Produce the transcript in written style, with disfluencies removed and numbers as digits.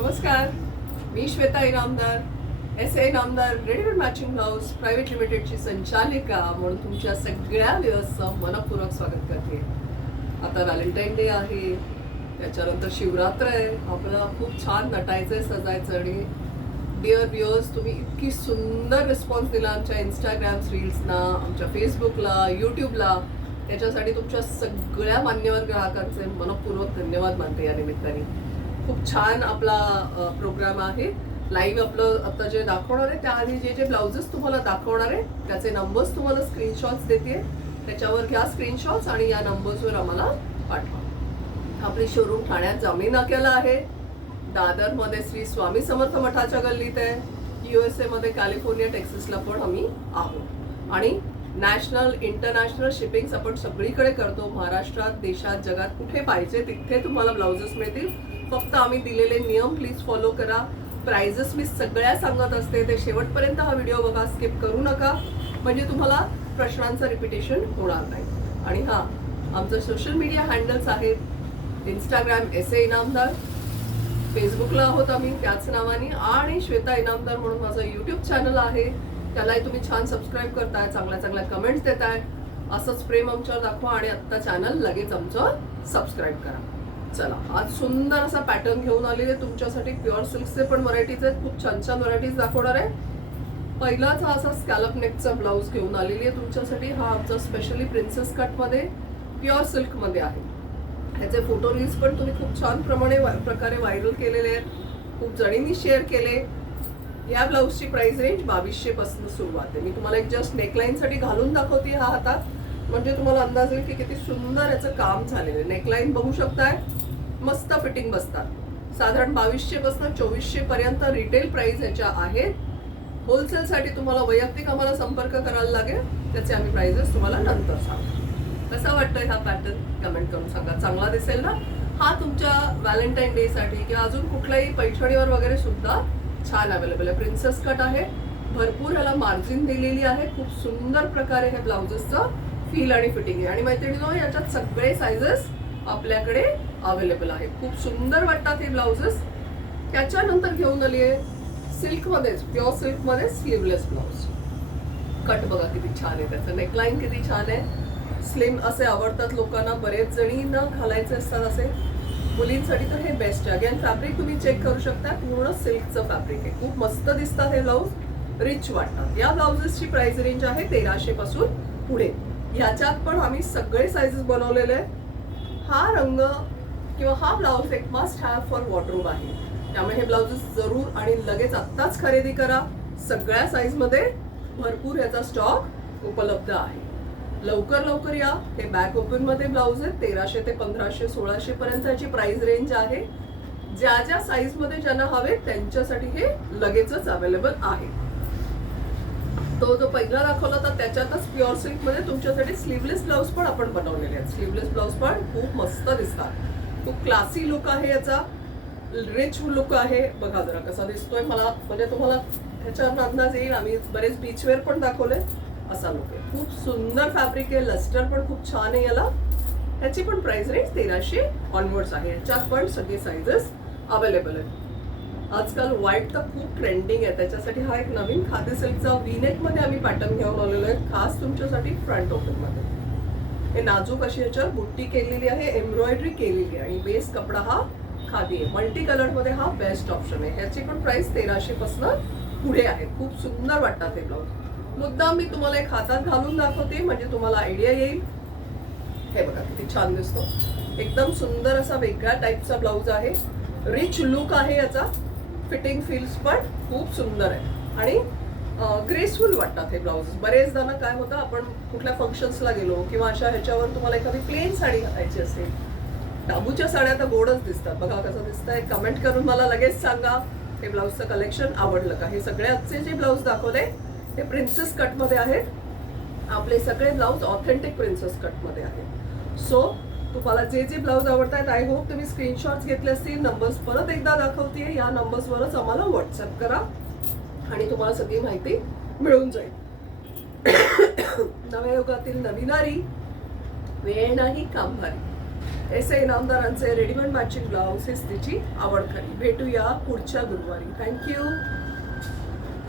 नमस्कार, मी Shweta Inamdar, S A Inamdar readymade matching blouse private लिमिटेडची संचालिका म्हणून तुमच्या सगळ्या व्ह्युअर्सचं मनपूर्वक स्वागत करते. आता व्हॅलेंटाईन डे आहे, त्याच्यानंतर शिवरात्र आहे. आपल्याला खूप छान नटायचं, सजायचं. आणि डिअर व्ह्युअर्स, तुम्ही इतकी सुंदर रिस्पॉन्स दिला आमच्या इंस्टाग्राम रील्सना, आमच्या फेसबुकला, यूट्यूबला. त्याच्यासाठी तुमच्या सगळ्या मान्यवर ग्राहकांचे मनपूर्वक धन्यवाद मानते. या निमित्ताने खूप छान आपला प्रोग्राम आहे. लाईव्ह आपलं आता जे दाखवणार आहे त्याआधी जे ब्लाउजेस तुम्हाला दाखवणार आहे त्याचे नंबर्स तुम्हाला स्क्रीनशॉट्स देते. त्याच्यावर घ्या स्क्रीनशॉट्स आणि या नंबर्सवर आम्हाला पाठवा. आपली शोरूम ठाण्यात जामणी नाक्याला आहे, दादरमध्ये श्री स्वामी समर्थ मठाच्या गल्लीत आहे, USA मध्ये कॅलिफोर्निया टेक्सासला पण आम्ही आहोत. आणि नॅशनल इंटरनॅशनल शिपिंग्स आपण सगळीकडे करतो. महाराष्ट्रात, देशात, जगात कुठे पाहिजे तिथे तुम्हाला ब्लाउजेस मिळतील. फक्त आम्ही दिलेले नियम प्लीज फॉलो करा. प्राइजेस मी सगळ्या सांगत असते, ते शेवटपर्यंत हा व्हिडिओ बघा, स्किप करू नका, म्हणजे तुम्हाला प्रश्नांचं रिपिटेशन होणार नाही. आणि हां, आमचं सोशल मीडिया हँडल्स आहेत. इंस्टाग्राम SA इनामदार, फेसबुकला आहोत आम्ही त्याच नावाने, आणि श्वेता इनामदार म्हणून माझं यूट्यूब चॅनल आहे, त्यालाही तुम्ही छान सबस्क्राईब करताय, चांगल्या चांगल्या कमेंट्स देताय. असंच प्रेम आमच्यावर दाखवा आणि आत्ता चॅनल लगेच आमचं सबस्क्राईब करा. चला, आज सुंदर असा पॅटर्न घेऊन आलेले तुमच्यासाठी. प्युअर सिल्कचे पण व्हरायटीज आहेत, खूप छान छान व्हरायटीज दाखवणार आहे. पहिलाच हा असा स्कॅलप नेकचा ब्लाऊज घेऊन आलेली आहे तुमच्यासाठी. हा आमचा स्पेशली प्रिन्सेस कटमध्ये प्युअर सिल्कमध्ये आहे. ह्याचे फोटो रील्स पण तुम्ही खूप छान प्रकारे व्हायरल केलेले आहेत, खूप जणींनी शेअर केले. या ब्लाऊजची प्राइस रेंज 2200 पासून सुरुवात आहे. मी तुम्हाला एक जस्ट नेकलाईनसाठी घालून दाखवते हा हातात, म्हणजे तुम्हाला अंदाज येईल की किती सुंदर याचं काम झालेलं आहे. नेकलाईन बघू शकताय, मस्त फिटिंग बसतात. साधारण 2200 पासून 2400 पर्यंत रिटेल प्राइस याच्या आहेत. होलसेलसाठी तुम्हाला वैयक्तिक आम्हाला संपर्क करायला लागेल, त्याचे आम्ही प्राइजेस तुम्हाला नंतर सांगू. कसा वाटतोय हा पॅटर्न कमेंट करून सांगा. चांगला दिसेल ना? हा तुमच्या व्हॅलेंटाईन डे साठी किंवा अजून कुठल्याही पैठणीवर वगैरे सुद्धा छान अवेलेबल आहे. प्रिन्सेस कट आहे, भरपूर ह्याला मार्जिन दिलेली आहे. खूप सुंदर प्रकारे हे ब्लाउजेसचं फील आणि फिटिंग आहे. आणि मैत्रिणींनो, याच्यात सगळे साइजेस आपल्याकडे अवेलेबल आहेत. खूप सुंदर वाटतात हे ब्लाउजेस. त्याच्यानंतर घेऊन आली आहे सिल्कमध्येच, प्युअर सिल्कमध्ये स्लीवलेस ब्लाउज. कट बघा किती छान आहे, त्याचं नेकलाईन किती छान आहे. स्लिम असे आवडतात लोकांना, बरेच जणींना घालायचे असतात असे. मुलींसाठी तर हे बेस्ट आहे. अगेन फॅब्रिक तुम्ही चेक करू शकता, पूर्ण सिल्कचं फॅब्रिक आहे. खूप मस्त दिसतात हे ब्लाऊज, रिच वाटतात. या ब्लाउजेसची प्राइस रेंज आहे 1300 पासून पुढे. याच्यात पण आम्ही सगळे साइजेस बनवलेले आहेत. हा रंग किंवा हा ब्लाऊज एक मस्ट हॅव फॉर वॉर्डरोब आहे, त्यामुळे हे ब्लाउजेस जरूर आणि लगेच आत्ताच खरेदी करा. सगळ्या साईजमध्ये भरपूर याचा स्टॉक उपलब्ध आहे. लवकर लवकर या. हे बॅक ओपन मध्ये ब्लाऊज आहेत. 1300 ते 1500 1600 पर्यंत याची प्राइस रेंज आहे. ज्या ज्या साईज मध्ये ज्यांना हवे त्यांच्यासाठी हे लगेचच अवेलेबल आहे. तो जो पहिला दाखवला होता त्याच्यातच प्युअर सिल्क मध्ये तुमच्यासाठी स्लीवलेस ब्लाऊज पण आपण बनवलेले आहेत. स्लीवलेस ब्लाऊज पण खूप मस्त दिसतात. खूप क्लासी लुक आहे याचा, रिच लुक आहे. बघा जरा कसा दिसतोय, मला म्हणजे तुम्हाला ह्याच्यावर अंदाज येईल. आम्ही बरेच बीचवेअर पण दाखवले, असा लुक आहे. खूप सुंदर फॅब्रिक आहे, लस्टर पण खूप छान आहे याला. ह्याची पण प्राइस रेंज 1300 ऑनवर्ड्स आहे. ह्याच्यात पण सगळे साइजेस अवेलेबल आहेत. आजकाल व्हाईट तर खूप ट्रेंडिंग आहे, त्याच्यासाठी हा एक नवीन खादी सिल्कचा व्हीनेक मध्ये आम्ही पॅटर्न घेऊन आलेलो आहे, खास तुमच्यासाठी फ्रंट ओपन मध्ये. हे नाजूक अशी ह्याच्यावर बुट्टी केलेली आहे, एम्ब्रॉयडरी केलेली आहे, आणि बेस कपडा हा खादी आहे. मल्टी कलर मध्ये हा बेस्ट ऑप्शन आहे. ह्याची पण प्राइस 1300 पासून पुढे आहे. खूप सुंदर वाटतात हे ब्लाऊज. मुद्दाम मी तुम्हाला एक हातात घालून दाखवते म्हणजे तुम्हाला आयडिया येईल. हे बघा किती छान दिसतो, एकदम सुंदर असा वेगळ्या टाईपचा ब्लाऊज आहे. रिच लुक आहे याचा. फिटिंग फील्स पण खूप सुंदर आहे आणि ग्रेसफुल वाटतात हे ब्लाऊज. बरेचदा ना काय होतं, आपण कुठल्या फंक्शन्सला गेलो किंवा अशा ह्याच्यावर तुम्हाला एखादी प्लेन साडी घालायची असेल, टाबूच्या साड्या तर गोडच दिसतात. बघा कसं दिसतंय, कमेंट करून मला लगेच सांगा हे ब्लाऊजचं कलेक्शन आवडलं का. हे सगळे आजचे जे ब्लाऊज दाखवले हे प्रिन्सेस कटमध्ये आहेत. आपले सगळे ब्लाऊज ऑथेंटिक प्रिन्सेस कटमध्ये आहेत. सो तुम्हाला जे जे ब्लाऊज आवडतात, आय होप तुम्ही स्क्रीनशॉट्स घेतले असतील. नंबर्स परत एकदा दाखवते, या नंबर्सवरच आम्हाला व्हॉट्सअप करा आणि तुम्हाला सगळी माहिती मिळून जाईल. नव्या युगातील नवीनारी, वेळ नाही काम भारी. एस ए इनामदारांचे रेडीमेड मॅचिंग ब्लाऊज हेच तिची आवड खरी. भेटूया पुढच्या गुरुवारी. थँक्यू.